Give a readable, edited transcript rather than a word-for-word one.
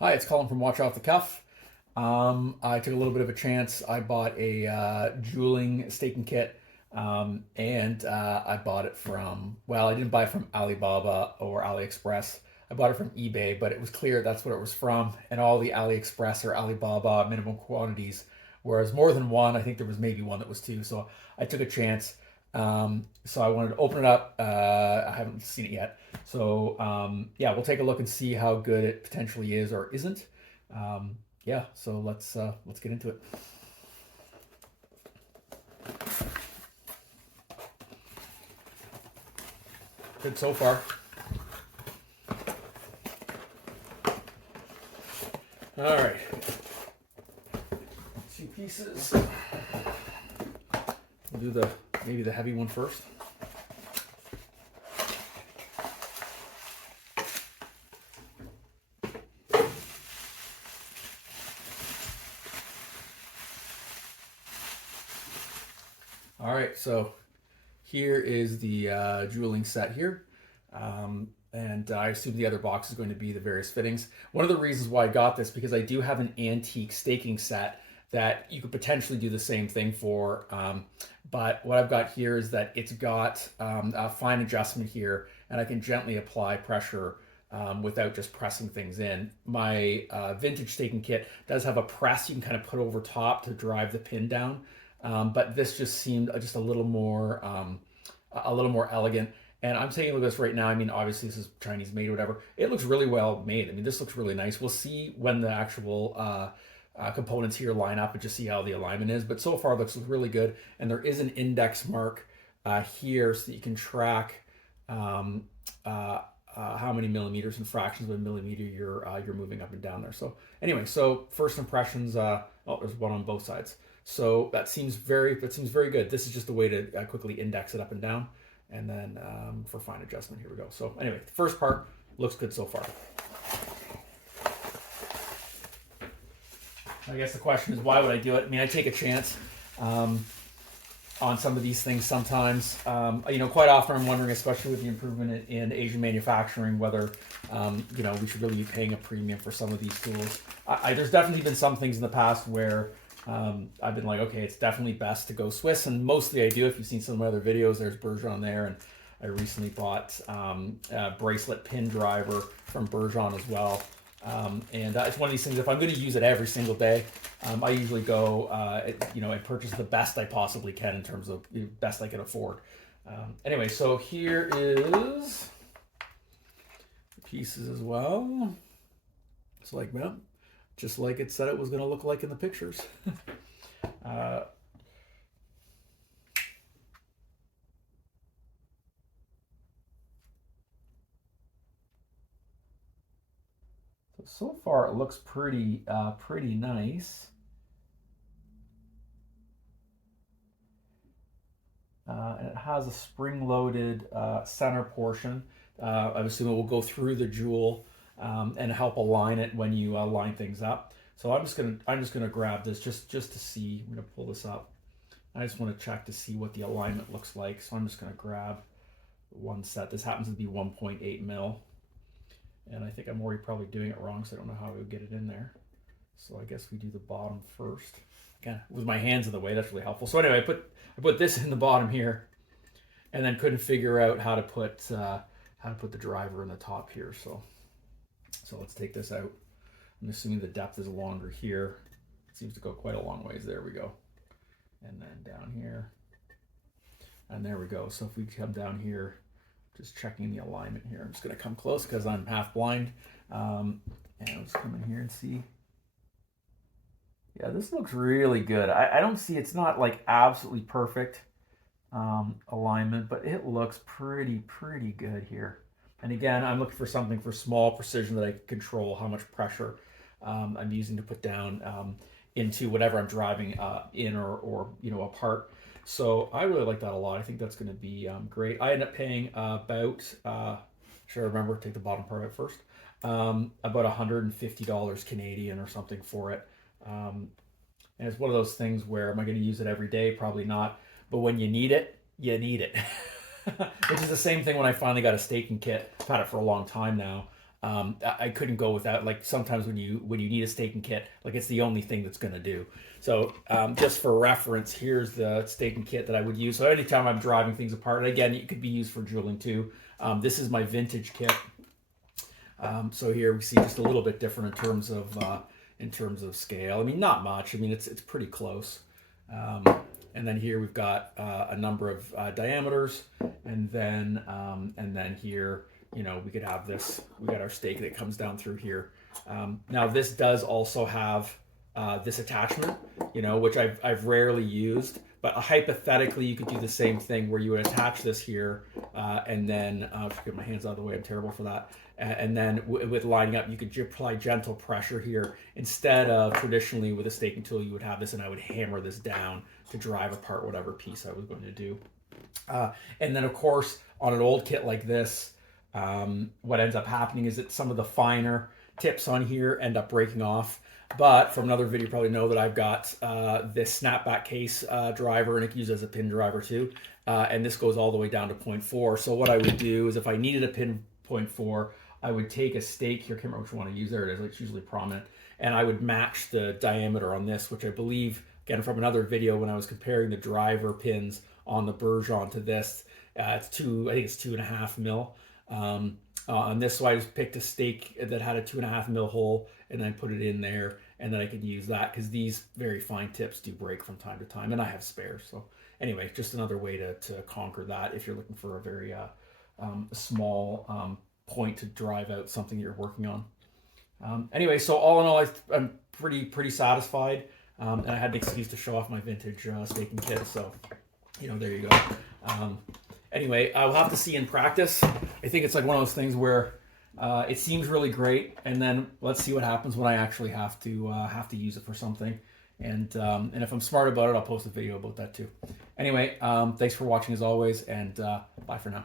Hi, it's Colin from Watch Off the Cuff. I took a little bit of a chance. I bought a jeweling staking kit, and I bought it from, well, I didn't buy it from Alibaba or AliExpress. I bought it from eBay, but it was clear that's what it was from, and all the AliExpress or Alibaba minimum quantities, whereas more than one, I think there was maybe one that was two, so I took a chance. So I wanted to open it up. I haven't seen it yet. So yeah, we'll take a look and see how good it potentially is or isn't. Yeah, so let's get into it. Good so far. All right, two pieces. We'll do maybe the heavy one first. All right, so here is the jeweling set here. And I assume the other box is going to be the various fittings. One of the reasons why I got this, because I do have an antique staking set that you could potentially do the same thing for. But what I've got here is that it's got a fine adjustment here, and I can gently apply pressure without just pressing things in. My vintage staking kit does have a press you can kind of put over top to drive the pin down. But this just seemed just a little more elegant. And I'm taking a look at this right now. I mean, obviously this is Chinese made or whatever. It looks really well made. I mean, this looks really nice. We'll see when the actual components here line up and just see how the alignment is. But so far, it looks really good. And there is an index mark here so that you can track how many millimeters and fractions of a millimeter you're moving up and down there. So anyway, so first impressions. Oh, there's one on both sides. So that seems very good. This is just a way to quickly index it up and down. And then for fine adjustment, here we go. So anyway, the first part looks good so far. I guess the question is, why would I do it? I mean, I take a chance on some of these things sometimes. Quite often I'm wondering, especially with the improvement in Asian manufacturing, whether, we should really be paying a premium for some of these tools. There's definitely been some things in the past where I've been like, okay, it's definitely best to go Swiss, and mostly I do. If you've seen some of my other videos, there's Bergeron there, and I recently bought a bracelet pin driver from Bergeron as well. And it's one of these things, if I'm going to use it every single day, I usually go, and purchase the best I possibly can in terms of the best I can afford. Anyway, so here is the pieces as well. It's like that. Just like it said it was going to look like in the pictures. So far it looks pretty nice. And it has a spring-loaded center portion. I'm assuming it will go through the jewel and help align it when you line things up. So I'm just gonna grab this just to see. I'm gonna pull this up. I just want to check to see what the alignment looks like. So I'm just gonna grab one set. This happens to be 1.8 mil, and I think I'm already probably doing it wrong, so I don't know how we would get it in there. So I guess we do the bottom first. Again, with my hands in the way, that's really helpful. So anyway, I put this in the bottom here, and then couldn't figure out how to put the driver in the top here. So let's take this out. I'm assuming the depth is longer here. It seems to go quite a long ways. There we go. And then down here. And there we go. So if we come down here, just checking the alignment here. I'm just going to come close because I'm half blind. And I'll just come in here and see. Yeah, this looks really good. I don't see, it's not like absolutely perfect alignment, but it looks pretty good here. And again, I'm looking for something for small precision that I can control how much pressure I'm using to put down into whatever I'm driving in or apart. So I really like that a lot. I think that's going to be great. I end up paying about, should I remember, take the bottom part out first, about $150 Canadian or something for it. And it's one of those things where, am I going to use it every day? Probably not. But when you need it, you need it. Which is the same thing when I finally got a staking kit. I've had it for a long time now. I couldn't go without, like, sometimes when you need a staking kit, like, it's the only thing that's going to do. So just for reference, here's the staking kit that I would use. So anytime I'm driving things apart, and again, it could be used for jeweling too. This is my vintage kit. So here we see just a little bit different in terms of scale. I mean, not much. I mean, it's pretty close. And then here we've got a number of diameters, and then here, you know, we could have this. We got our stake that comes down through here. Now this does also have this attachment, you know, which I've rarely used, but hypothetically you could do the same thing where you would attach this here, and then just get my hands out of the way. I'm terrible for that. And then with lining up, you could apply gentle pressure here instead of traditionally with a staking tool. You would have this, and I would hammer this down to drive apart whatever piece I was going to do. And then of course on an old kit like this, what ends up happening is that some of the finer tips on here end up breaking off. But from another video, you probably know that I've got this snapback case driver, and it can use as a pin driver too. And this goes all the way down to 0.4. So what I would do is if I needed a pin 0.4, I would take a stake here. I can't remember which one I use. There it is. It's usually prominent. And I would match the diameter on this, which I believe, again, from another video when I was comparing the driver pins on the Bourgeon to this, I think it's 2.5 mil. On this, so I just picked a stake that had a 2.5 mil hole, and then put it in there, and then I could use that because these very fine tips do break from time to time, and I have spares. So anyway, just another way to conquer that if you're looking for a very small point to drive out something you're working on. Anyway, so all in all, I'm pretty satisfied, and I had an excuse to show off my vintage staking kit. So, you know, there you go. Anyway, I'll have to see in practice. I think it's like one of those things where it seems really great, and then let's see what happens when I actually have to use it for something. And if I'm smart about it, I'll post a video about that too. Anyway, thanks for watching as always, and bye for now.